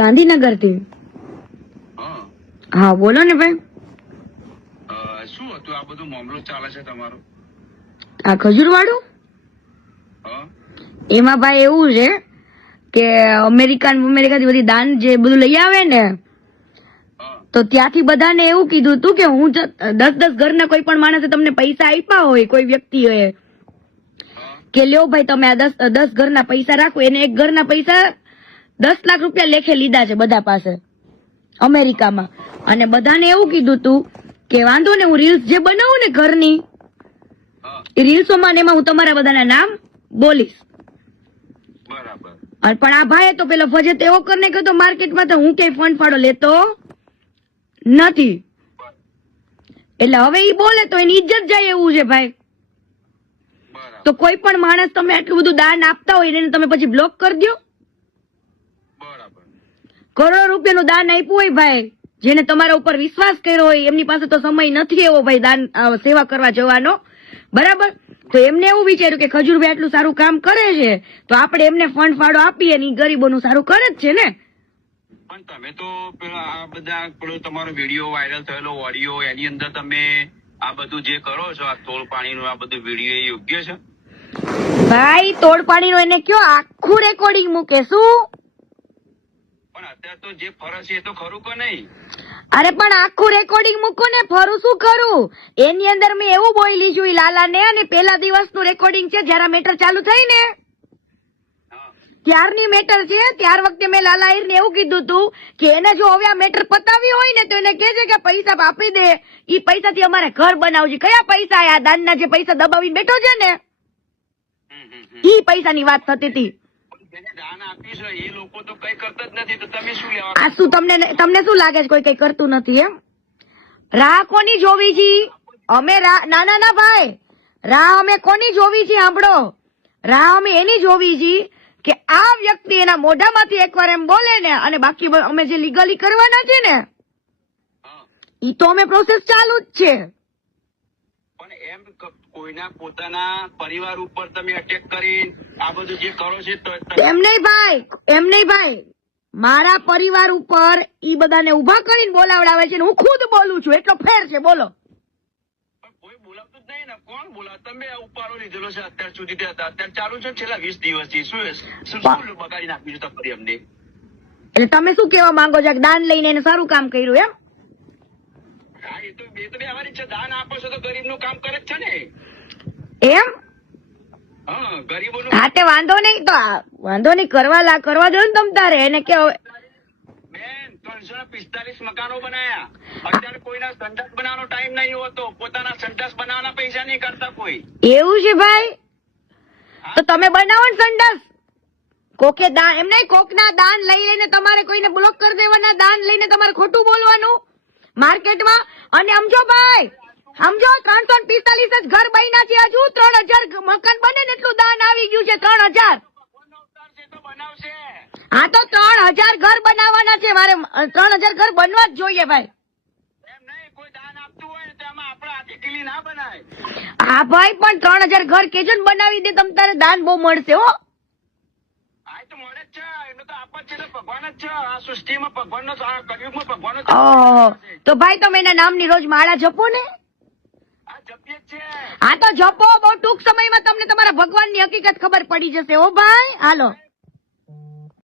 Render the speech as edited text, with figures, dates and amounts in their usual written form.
ગાંધીનગર થી. હા બોલો ને ભાઈ. શું હતું આ બધું મામલો ચાલે છે તમારો? આ ખજૂર વાળું એમાં ભાઈ એવું છે કે અમેરિકાથી બધી દાન જે બધું લઈ આવે ને, તો ત્યાંથી બધાને એવું કીધું હતું કે હું 10 ઘરના કોઈ પણ માણસે તમને પૈસા આપ્યા હોય, કોઈ વ્યક્તિએ કે લ્યો ભાઈ તમે આ 10 ઘરના પૈસા રાખો, એને એક ઘરના પૈસા 10 લાખ રૂપિયા લેખે લીધા છે બધા પાસે અમેરિકામાં. અને બધાને એવું કીધું હતું કે વાંધો ને હું રીલ્સ જે બનાવું ને ઘરની, એ રીલ્સોમાં એમાં હું તમારા બધાના નામ બોલીશ. પણ આ ભાઈ તો પેલો ફજેત એવો કરીને ગયો તો માર્કેટમાં, તો હું કઈ ફંડ ફાળો લેતો નથી. એટલે હવે ઈ બોલે તો એની ઇજ્જત જાય એવું છે ભાઈ. તો કોઈ પણ માણસ તમે આટલું બધું દાન આપતા હોય એને તમે પછી બ્લોક કરી દો. કરોડો રૂપિયાનું દાન આપ્યું હોય ભાઈ, જેને તમારા ઉપર વિશ્વાસ કર્યો હોય, એમની પાસે તો સમય નથી એવો ભાઈ દાન સેવા કરવા જવાનો, બરાબર? તો એમને એવું વિચાર્યું કે ખજૂરભાઈ આટલું સારું કામ કરે છે તો આપણે એમને ફંડ ફાળો આપીએ ને, ગરીબોનું સારું કરે જ છે ને. પણ તમે તો પેલા આ બધા પેલો તમારો વિડીયો વાયરલ થયેલો ઓડિયો, એની અંદર તમે આ બધું જે કરો છો, આ તોડ પાણીનું આ બધું વિડીયો, એ યોગ્ય છે? ભાઈ તોડ પાણીનું એને કયો આખું રેકોર્ડિંગ મૂકે શું? પણ અત્યારે તો જે ફરજ છે એ તો ખરું કે નહીં? અરે પણ આખું રેકોર્ડિંગ મૂકો ને, ફરું શું ખરું? એની અંદર મેં એવું બોલી છું લાલા ને, અને પેલા દિવસનું રેકોર્ડિંગ છે જયારે મેટર ચાલુ થઈ ને ત્યારની મેટર છે. ત્યાર વખતે મેં લાલા આહિર ને એવું કીધું હતું કે એને જો હવે આ મેટર પતાવી હોય ને તો એને કહેજે કે પૈસા આપી દે, ઈ પૈસાથી અમારે ઘર બનાવજે. કયા પૈસા? આ દાનના જે પૈસા દબાવી બેઠો છે ને, ઈ પૈસાની વાત થતી હતી. આ શું તમને શું લાગે છે કોઈ કઈ કરતું નથી એમ? રાહ કોની જોવી છે અમે? ના ના ના ભાઈ, રાહ અમે કોની જોવી છે સાંભળો, રાહ અમે એની જોવી છે કે આ વ્યક્તિ એના મોઢામાંથી એકવાર એમ બોલે ને, અને બાકી અમે જે લીગલી કરવાના છે ને ઈ તો અમે પ્રોસેસ ચાલુ જ છે. પણ એમ કોઈના પોતાના પરિવાર ઉપર તમે અટેક કરી આ બધું જે કરો છો એમ નહીં ભાઈ, મારા પરિવાર ઉપર ઈ બધાને ઉભા કરીને બોલાવડાવે છે ને હું ખુદ બોલું છું, એટલો ફેર છે. બોલો. કોઈ બોલાવતું જ નહીં ને, કોણ બોલાવ? તમે ઉપાડો લીધેલો છે અત્યાર સુધી, અત્યારે ચાલુ છે છેલ્લા 20 દિવસથી. શું બગાડી નાખ્યું છે તમારી અમને? એટલે તમે શું કેવા માંગો છો? દાન લઈને એને સારું કામ કર્યું એમ? હા, એ તો વ્યવહારિક છે. દાન આપો છો તો ગરીબનું કામ કરે જ છે ને એમ? હા, ગરીબોનું. હા તે વાંધો નહીં, તો વાંધો નહીં, કરવા દો ને તમ તારે એને કે બેન 345 મકાનો બનાયા, અત્યારે કોઈના સંડાસ બનાવવાનો ટાઈમ નહીં હોતો, પોતાના સંડાસ બનાવવાના પૈસા નહીં કરતા કોઈ. એવું છે ભાઈ? તો તમે બનાવો ને સંડાસ. કોકે દાન એમ નહીં, કોકના દાન લઈ લઈને તમારે કોઈને બ્લોક કરી દેવાના, દાન લઈને તમારે ખોટું બોલવાનું માર્કેટમાં. અને સમજો ભાઈ, સમજો 345 જ ઘર બન્યા છે, હજુ 3000 મકાન બને ને એટલું દાન આવી ગયું છે. 3000. હા તો 3000 ઘર બનાવવાના છે મારે. 3000 ઘર બનવા જ જોઈએ ભાઈ. હા ભાઈ, પણ 3000 ઘર કેજો ને બનાવી દે તમ તારે, દાન બહુ મળશે હો. તો ભાઈ તમે એના નામની રોજ માળા જપો ને. હા તો જપો, બહુ ટૂંક સમયમાં તમને તમારા ભગવાનની હકીકત ખબર પડી જશે હો ભાઈ. હાલો.